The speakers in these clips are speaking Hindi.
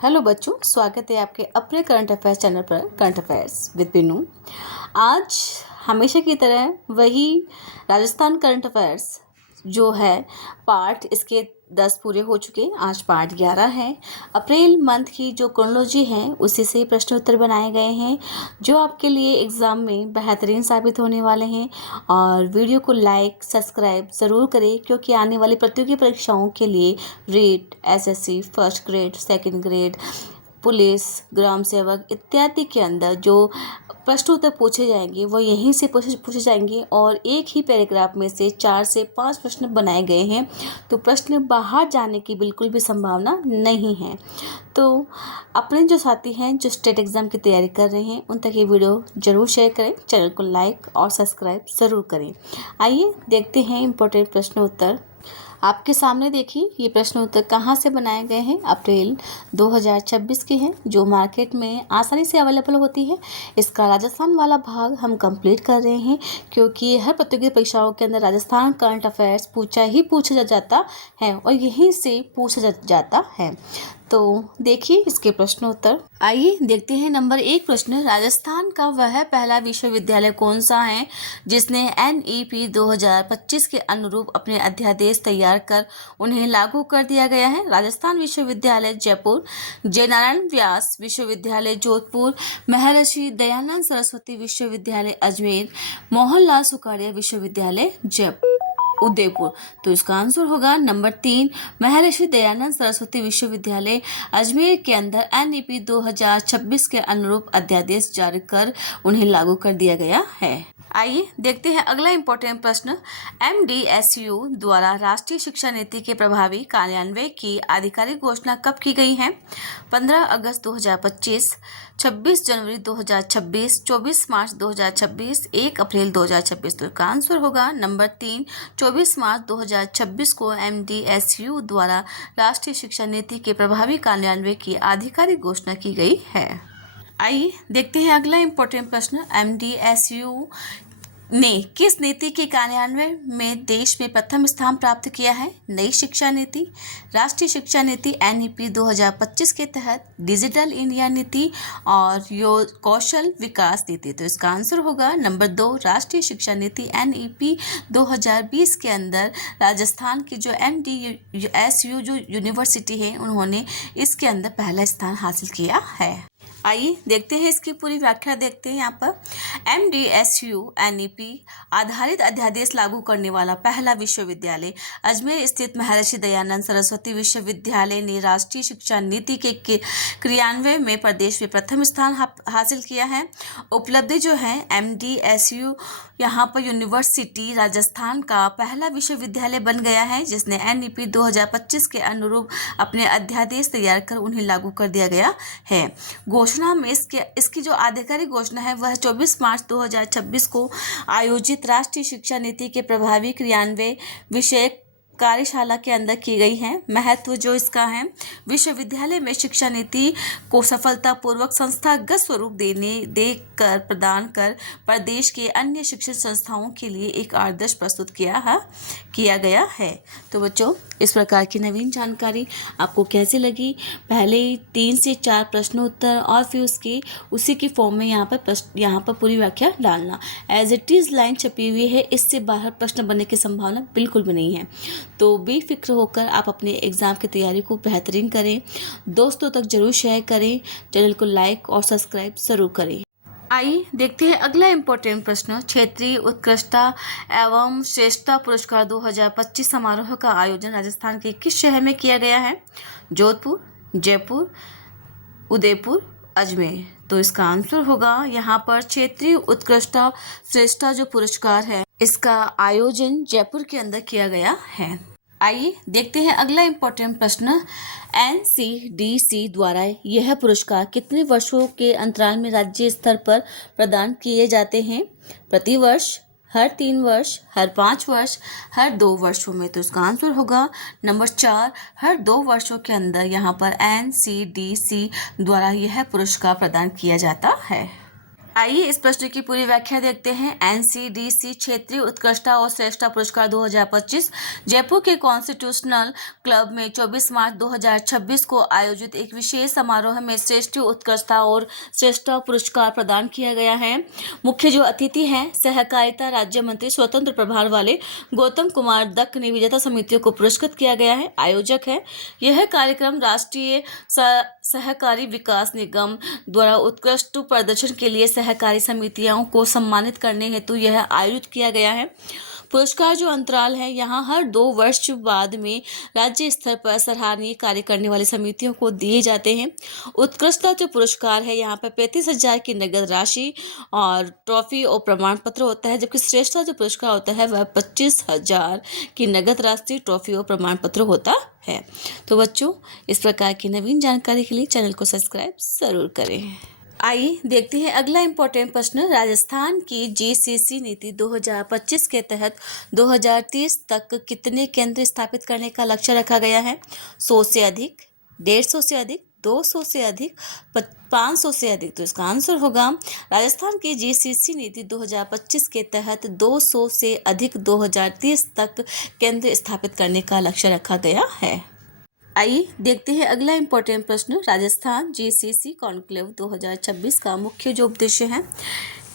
हेलो बच्चों, स्वागत है आपके अपने करंट अफेयर्स चैनल पर करंट अफेयर्स विद बिनू। आज हमेशा की तरह वही राजस्थान करंट अफेयर्स जो है पार्ट इसके 10 पूरे हो चुके हैं। आज पार्ट 11 है। अप्रैल मंथ की जो क्रोनोलॉजी है उसी से प्रश्न उत्तर बनाए गए हैं जो आपके लिए एग्ज़ाम में बेहतरीन साबित होने वाले हैं। और वीडियो को लाइक सब्सक्राइब ज़रूर करें क्योंकि आने वाली प्रतियोगी परीक्षाओं के लिए REET SSC first grade second grade police ग्राम सेवक इत्यादि के अंदर जो प्रश्न उत्तर पूछे जाएंगे वो यहीं से पूछे जाएंगे और एक ही पैराग्राफ में से 4 से 5 प्रश्न बनाए गए हैं, तो प्रश्न बाहर जाने की बिल्कुल भी संभावना नहीं है। तो अपने जो साथी हैं जो स्टेट एग्ज़ाम की तैयारी कर रहे हैं उन तक ये वीडियो ज़रूर शेयर करें, चैनल को लाइक और सब्सक्राइब ज़रूर करें। आइए देखते हैं इम्पोर्टेंट प्रश्न उत्तर। आपके सामने देखिए ये प्रश्न उत्तर कहाँ से बनाए गए हैं। अप्रैल 2026 के हैं जो मार्केट में आसानी से अवेलेबल होती है। इसका राजस्थान वाला भाग हम कंप्लीट कर रहे हैं क्योंकि हर प्रतियोगी परीक्षाओं के अंदर राजस्थान करंट अफेयर्स पूछा जाता है और यहीं से पूछा जाता है। तो देखिए इसके प्रश्न उत्तर। आइए देखते हैं नंबर 1 प्रश्न। राजस्थान का वह पहला विश्वविद्यालय कौन सा है जिसने NEP 2025 के अनुरूप अपने अध्यादेश तैयार कर उन्हें लागू कर दिया गया है। राजस्थान विश्वविद्यालय जयपुर, जयनारायण व्यास विश्वविद्यालय जोधपुर, महर्षि दयानंद सरस्वती विश्वविद्यालय अजमेर, मोहनलाल सुखाड़िया विश्वविद्यालय उदयपुर। तो इसका आंसर होगा नंबर 3 महर्षि दयानंद सरस्वती विश्वविद्यालय अजमेर के अंदर NEP 2026 के अनुरूप अध्यादेश जारी कर उन्हें लागू कर दिया गया है। आइए देखते हैं अगला इम्पोर्टेंट प्रश्न। MDSU द्वारा राष्ट्रीय शिक्षा नीति के प्रभावी कार्यान्वयन की आधिकारिक घोषणा कब की गई है? 15 अगस्त 2025, 26 जनवरी 2026, 24 मार्च 2026, 1 अप्रैल 2026। तो इसका आंसर होगा नंबर 3 24 मार्च 2026 को MDSU द्वारा राष्ट्रीय शिक्षा नीति के प्रभावी कार्यान्वयन की आधिकारिक घोषणा की गई है। आइए देखते हैं अगला इम्पोर्टेंट प्रश्न। MDSU ने किस नीति के कार्यान्वयन में देश में प्रथम स्थान प्राप्त किया है? नई शिक्षा नीति, राष्ट्रीय शिक्षा नीति NEP 2025 के तहत, डिजिटल इंडिया नीति और कौशल विकास नीति। तो इसका आंसर होगा नंबर 2 राष्ट्रीय शिक्षा नीति NEP 2020 के अंदर राजस्थान की जो MDSU जो यूनिवर्सिटी है उन्होंने इसके अंदर पहला स्थान हासिल किया है। आइए देखते हैं इसकी पूरी व्याख्या देखते हैं। यहाँ पर MDSU NEP आधारित अध्यादेश लागू करने वाला पहला विश्वविद्यालय अजमेर स्थित महर्षि दयानंद सरस्वती विश्वविद्यालय ने राष्ट्रीय शिक्षा नीति के क्रियान्वयन में प्रदेश में प्रथम स्थान हासिल किया है। उपलब्धि जो है MDSU यहाँ पर यूनिवर्सिटी राजस्थान का पहला विश्वविद्यालय बन गया है जिसने NEP 2025 के अनुरूप अपने अध्यादेश तैयार कर उन्हें लागू कर दिया गया है। घोषणा में इसकी जो आधिकारिक घोषणा है वह 24 मार्च 2026 को आयोजित राष्ट्रीय शिक्षा नीति के प्रभावी क्रियान्वयन विषयक कार्यशाला के अंदर की गई है। महत्व जो इसका है, विश्वविद्यालय में शिक्षा नीति को सफलतापूर्वक संस्थागत स्वरूप देकर प्रदान कर प्रदेश के अन्य शिक्षण संस्थाओं के लिए एक आदर्श प्रस्तुत किया गया है। तो बच्चों इस प्रकार की नवीन जानकारी आपको कैसी लगी? पहले 3 से 4 प्रश्न उत्तर और फिर उसी की फॉर्म में यहाँ पर पूरी व्याख्या डालना। एज इट इज़ लाइन छपी हुई है, इससे बाहर प्रश्न बनने की संभावना बिल्कुल भी नहीं है। तो बेफिक्र होकर आप अपने एग्ज़ाम की तैयारी को बेहतरीन करें, दोस्तों तक जरूर शेयर करें, चैनल को लाइक और सब्सक्राइब ज़रूर करें। आइए देखते हैं अगला इम्पोर्टेंट प्रश्न। क्षेत्रीय उत्कृष्टता एवं श्रेष्ठता पुरस्कार 2025 समारोह का आयोजन राजस्थान के किस शहर में किया गया है? जोधपुर, जयपुर, उदयपुर, अजमेर। तो इसका आंसर होगा यहाँ पर क्षेत्रीय उत्कृष्टता श्रेष्ठता जो पुरस्कार है इसका आयोजन जयपुर के अंदर किया गया है। आइए देखते हैं अगला इम्पोर्टेंट प्रश्न। NCDC द्वारा यह पुरस्कार कितने वर्षों के अंतराल में राज्य स्तर पर प्रदान किए जाते हैं? प्रति वर्ष, हर 3 वर्ष, हर 5 वर्ष, हर 2 वर्षों में। तो इसका आंसर होगा नंबर 4 हर 2 वर्षों के अंदर यहाँ पर NCDC द्वारा यह पुरस्कार प्रदान किया जाता है। आइए इस प्रश्न की पूरी व्याख्या देखते हैं। एनसीडीसी क्षेत्रीय उत्कृष्टता और श्रेष्ठता पुरस्कार 2025 जयपुर के कॉन्स्टिट्यूशनल क्लब में 24 मार्च 2026 को आयोजित एक विशेष समारोह में श्रेष्ठ उत्कृष्टता और श्रेष्ठता पुरस्कार प्रदान किया गया है। मुख्य जो अतिथि हैं सहकारिता राज्य मंत्री स्वतंत्र प्रभार वाले गौतम कुमार दत्त ने विजेता समितियों को पुरस्कृत किया गया है। आयोजक है यह कार्यक्रम राष्ट्रीय सहकारी विकास निगम द्वारा उत्कृष्ट प्रदर्शन के लिए सहकारी समितियों को सम्मानित करने हेतु यह आयोजित किया गया है। पुरस्कार जो अंतराल है यहाँ हर 2 वर्ष बाद में राज्य स्तर पर सराहनीय कार्य करने वाली समितियों को दिए जाते हैं। उत्कृष्टता जो पुरस्कार है यहाँ पर 35,000 की नगद राशि और ट्रॉफी और प्रमाण पत्र होता है, जबकि श्रेष्ठता जो पुरस्कार होता है वह 25,000 की नगद राशि, ट्रॉफी और प्रमाण पत्र होता है। तो बच्चों, इस प्रकार की नवीन जानकारी के लिए चैनल को सब्सक्राइब जरूर करें। आइए देखते हैं अगला इम्पोर्टेंट प्रश्न। राजस्थान की जीसीसी नीति 2025 के तहत 2030 तक कितने केंद्र स्थापित करने का लक्ष्य रखा गया है? 100 से अधिक, 150 से अधिक, 200 से अधिक, 500 से अधिक। तो इसका आंसर होगा राजस्थान की जीसीसी नीति 2025 के तहत 200 से अधिक 2030 तक केंद्र स्थापित करने का लक्ष्य रखा गया है। आइए देखते हैं अगला इम्पोर्टेंट प्रश्न। राजस्थान जीसीसी कॉन्क्लेव 2026 का मुख्य जो उद्देश्य है,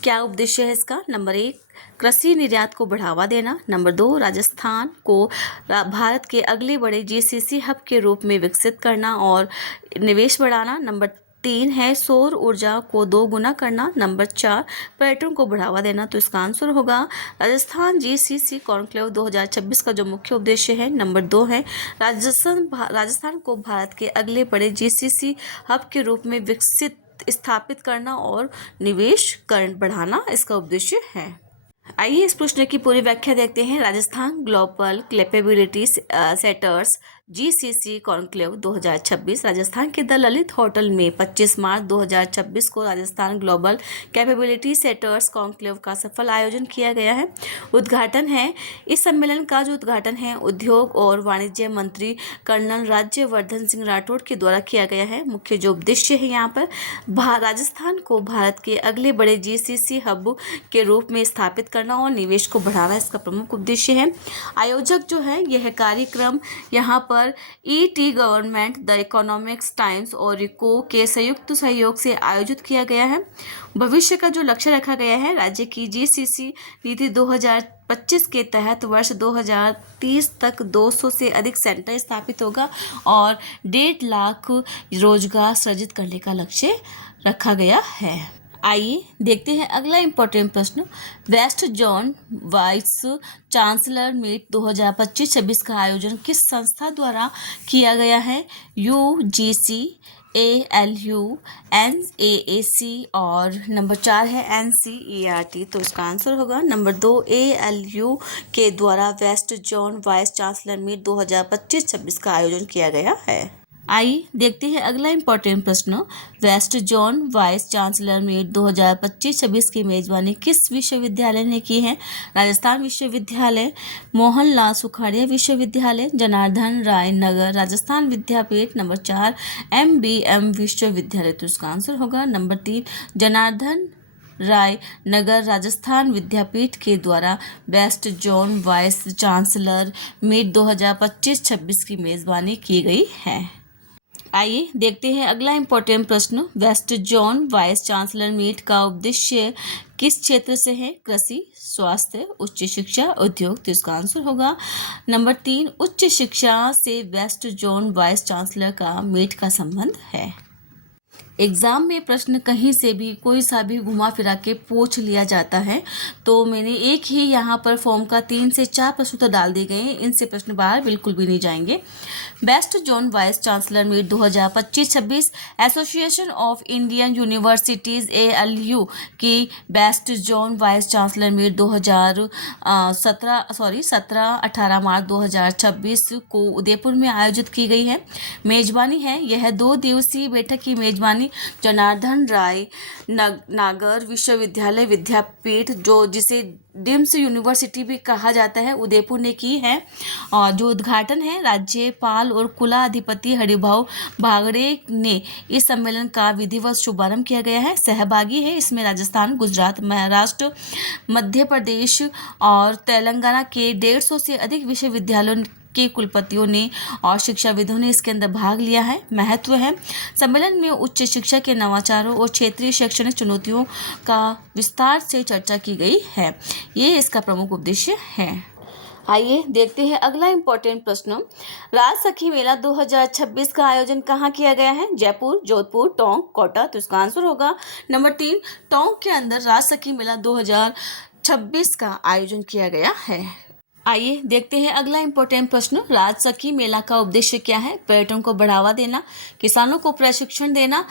क्या उद्देश्य है इसका? नंबर 1 कृषि निर्यात को बढ़ावा देना। नंबर 2 राजस्थान को भारत के अगले बड़े जीसीसी हब के रूप में विकसित करना और निवेश बढ़ाना। नंबर 3 है सौर ऊर्जा को 2 गुना करना। नंबर 4 पर्यटन को बढ़ावा देना। तो इसका आंसर होगा राजस्थान जीसीसी कॉन्क्लेव 2026 का जो मुख्य उद्देश्य है, नंबर 2 है राजस्थान को भारत के अगले बड़े जीसीसी हब के रूप में विकसित स्थापित करना और निवेश बढ़ाना इसका उद्देश्य है। आइए इस प्रश्न की पूरी व्याख्या देखते हैं। Rajasthan global capability centres GCC conclave 2026 Rajasthan के द ललित होटल में 25 मार्च 2026 को Rajasthan global capability centres conclave का सफल आयोजन किया गया है। उद्घाटन है इस सम्मेलन का जो उद्घाटन है उद्योग और वाणिज्य मंत्री कर्नल राज्यवर्धन सिंह राठौड़ के द्वारा किया गया है। मुख्य जो उद्देश्य है यहाँ पर राजस्थान को भारत के अगले बड़े जीसीसी हब के रूप में स्थापित करना और निवेश को बढ़ाना इसका प्रमुख उद्देश्य है। आयोजक जो है यह कार्यक्रम यहाँ पर ET government, the economics times और रिको के संयुक्त सहयोग से आयोजित किया गया है। भविष्य का जो लक्ष्य रखा गया है, राज्य की जीसीसी नीति 2025 के तहत वर्ष 2030 तक 200 से अधिक सेंटर स्थापित होगा और 1.5 लाख रोजगार सृजित करने का लक्ष्य रखा गया है। आइए देखते हैं अगला इम्पोर्टेंट प्रश्न। West zone vice chancellor meet 2025-26 का आयोजन किस संस्था द्वारा किया गया है? यूजीसी, ALU, NAAC और नंबर 4 है NCERT। तो इसका आंसर होगा नंबर 2 ALU के द्वारा west zone vice chancellor meet 2025-26 का आयोजन किया गया है। आइए देखते हैं अगला इम्पोर्टेंट प्रश्न। West zone vice chancellor meet 2025-26 की मेजबानी किस विश्वविद्यालय ने की है? राजस्थान विश्वविद्यालय, मोहनलाल सुखाड़िया विश्वविद्यालय, जनार्दन राय नगर राजस्थान विद्यापीठ, नंबर 4 MBM विश्वविद्यालय। तो इसका आंसर होगा नंबर 3 जनार्दन राय नगर राजस्थान विद्यापीठ के द्वारा west zone vice chancellor meet 2025-26 की मेजबानी की गई है। आइए देखते हैं अगला इम्पोर्टेंट प्रश्न। West zone vice chancellor meet का उद्देश्य किस क्षेत्र से है? कृषि, स्वास्थ्य, उच्च शिक्षा, उद्योग। तो इसका आंसर होगा नंबर 3 उच्च शिक्षा से वेस्ट जोन वाइस चांसलर का मीट का संबंध है। एग्ज़ाम में प्रश्न कहीं से भी कोई सा भी घुमा फिरा के पूछ लिया जाता है, तो मैंने एक ही यहाँ पर फॉर्म का 3 से 4 प्रश्न तो डाल दिए गए हैं, इनसे प्रश्न बाहर बिल्कुल भी नहीं जाएंगे। West zone vice chancellor meet 2025-26 association of Indian universities ALU की west zone vice chancellor meet 17-18 March 2026 को उदयपुर में आयोजित की गई है। मेजबानी है यह 2 दिवसीय बैठक की मेजबानी यानी जनार्दन राय नागर विश्वविद्यालय विद्यापीठ, जो जिसे डिम्स यूनिवर्सिटी भी कहा जाता है, उदयपुर ने की है। और जो उद्घाटन है राज्यपाल और कुलाधिपति हरिभाऊ बागड़े ने इस सम्मेलन का विधिवत शुभारंभ किया गया है। सहभागी है इसमें राजस्थान, गुजरात, महाराष्ट्र, मध्य प्रदेश और तेलंगाना के 150 से अधिक विश्वविद्यालयों के कुलपतियों ने और शिक्षाविदों ने इसके अंदर भाग लिया है। महत्व है, सम्मेलन में उच्च शिक्षा के नवाचारों और क्षेत्रीय शैक्षणिक चुनौतियों का विस्तार से चर्चा की गई है। ये इसका प्रमुख उद्देश्य है। आइए देखते हैं अगला इम्पोर्टेंट प्रश्न। राज सखी मेला 2026 का आयोजन कहाँ किया गया है? जयपुर, जोधपुर, टोंक, कोटा। तो इसका आंसर होगा नंबर 3, टोंक के अंदर राज सखी मेला 2026 का आयोजन किया गया है। आइए देखते हैं अगला इम्पोर्टेंट प्रश्न। राज सखी मेला का उद्देश्य क्या है? पर्यटन को बढ़ावा देना, किसानों को प्रशिक्षण देना,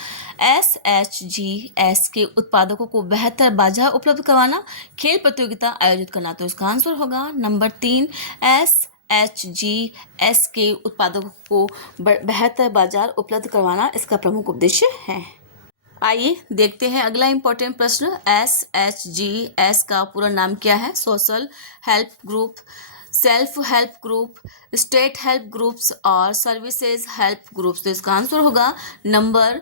SHGS के उत्पादकों को बेहतर बाजार उपलब्ध करवाना, खेल प्रतियोगिता आयोजित करना। तो इसका आंसर होगा नंबर 3, SHGS के उत्पादकों को बेहतर बाजार उपलब्ध करवाना इसका प्रमुख उद्देश्य है। आइए देखते हैं अगला इम्पोर्टेंट प्रश्न। SHGS का पूरा नाम क्या है? Social help group, self help group, state help groups और सर्विसेज हेल्प ग्रुप्स। तो इसका आंसर होगा नंबर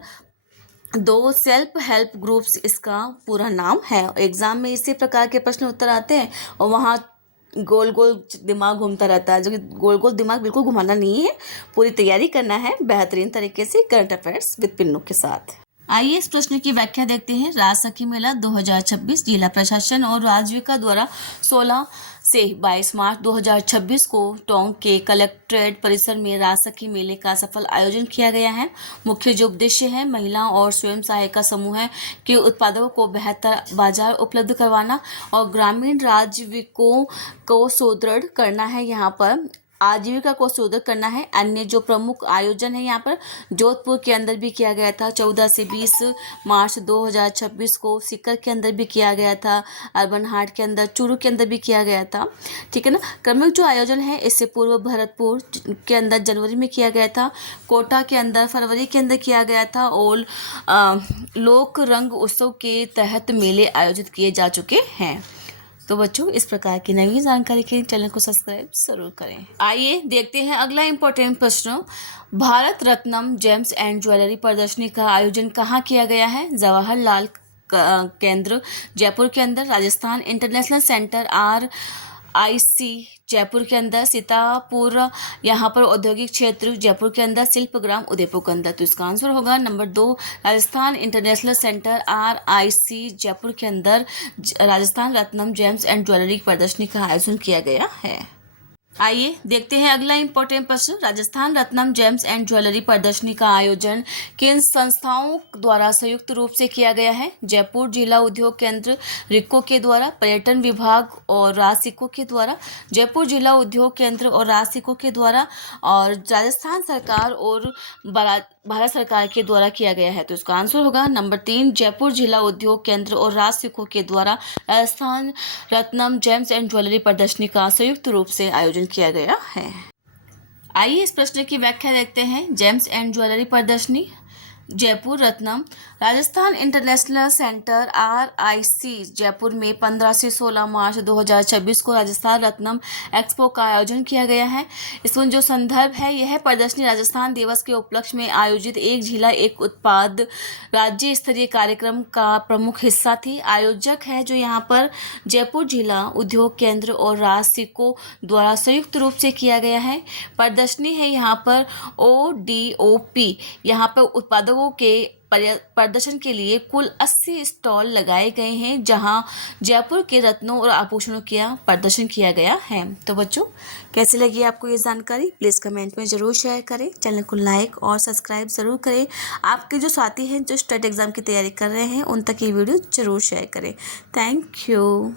2, सेल्फ हेल्प ग्रुप्स इसका पूरा नाम है। एग्जाम में इसी प्रकार के प्रश्न उत्तर आते हैं और वहाँ गोल गोल दिमाग घूमता रहता है, जो कि गोल गोल दिमाग बिल्कुल घुमाना नहीं है, पूरी तैयारी करना है बेहतरीन तरीके से करंट अफेयर्स विद पिन्नू के साथ। आइए इस प्रश्न की व्याख्या देखते हैं। राज सखी मेला 2026 जिला प्रशासन और राजविका द्वारा 16 से 22 मार्च 2026 को टोंक के कलेक्ट्रेट परिसर में राज सखी मेले का सफल आयोजन किया गया है। मुख्य जो उद्देश्य है, महिलाओं और स्वयं सहायता समूह के उत्पादों को बेहतर बाजार उपलब्ध करवाना और ग्रामीण आजीविकों को सुदृढ़ करना है। यहाँ पर आजीविका को सुदृढ़ करना है। अन्य जो प्रमुख आयोजन है यहाँ पर जोधपुर के अंदर भी किया गया था 14 से 20 मार्च 2026 को, सीकर के अंदर भी किया गया था, अर्बन हाट के अंदर, चूरू के अंदर भी किया गया था। ठीक है ना। क्रमिक जो आयोजन है इससे पूर्व भरतपुर के अंदर जनवरी में किया गया था, कोटा के अंदर फरवरी के अंदर किया गया था और लोक रंग उत्सव के तहत मेले आयोजित किए जा चुके हैं। तो बच्चों, इस प्रकार की नई जानकारी के चैनल को सब्सक्राइब जरूर करें। आइए देखते हैं अगला इम्पोर्टेंट प्रश्न। Bharat Ratnam James and jewellery प्रदर्शनी का आयोजन कहाँ किया गया है? जवाहरलाल केंद्र जयपुर के अंदर, Rajasthan international centre RIC Jaipur के अंदर, सीतापुर यहाँ पर औद्योगिक क्षेत्र जयपुर के अंदर, शिल्पग्राम उदयपुर के अंदर। तो इसका आंसर होगा number 2, Rajasthan international centre RIC Jaipur के अंदर Rajasthan Ratnam James and jewellery प्रदर्शनी का आयोजन किया गया है। आइए देखते हैं अगला इम्पोर्टेंट प्रश्न। Rajasthan Ratnam James and jewellery प्रदर्शनी का आयोजन किन संस्थाओं द्वारा संयुक्त रूप से किया गया है? जयपुर जिला उद्योग केंद्र रिको के द्वारा, पर्यटन विभाग और रासिको के द्वारा, जयपुर जिला उद्योग केंद्र और रासिको के द्वारा और राजस्थान सरकार और भारत सरकार के द्वारा किया गया है। तो इसका आंसर होगा नंबर 3, जयपुर जिला उद्योग केंद्र और रासिको के द्वारा Rajasthan Ratnam James and jewellery प्रदर्शनी का संयुक्त रूप से आयोजन किया गया है। आइए इस प्रश्न की व्याख्या देखते हैं। जेम्स एंड ज्वेलरी प्रदर्शनी Jaipur Ratnam Rajasthan international centre RIC Jaipur में 15 से 16 मार्च 2026 को राजस्थान रत्नम एक्सपो का आयोजन किया गया है। इसमें जो संदर्भ है, यह प्रदर्शनी राजस्थान दिवस के उपलक्ष्य में आयोजित एक जिला एक उत्पाद राज्य स्तरीय कार्यक्रम का प्रमुख हिस्सा थी। आयोजक है जो यहाँ पर जयपुर जिला उद्योग केंद्र और रासिको द्वारा संयुक्त रूप से किया गया है। प्रदर्शनी है यहाँ पर ODOP यहाँ पर उत्पादकों के प्रदर्शन के लिए कुल 80 स्टॉल लगाए गए हैं, जहां जयपुर के रत्नों और आभूषणों का प्रदर्शन किया गया है। तो बच्चों, कैसी लगी आपको ये जानकारी? प्लीज़ कमेंट में ज़रूर शेयर करें, चैनल को लाइक और सब्सक्राइब ज़रूर करें। आपके जो साथी हैं जो स्टेट एग्ज़ाम की तैयारी कर रहे हैं, उन तक ये वीडियो ज़रूर शेयर करें। Thank you.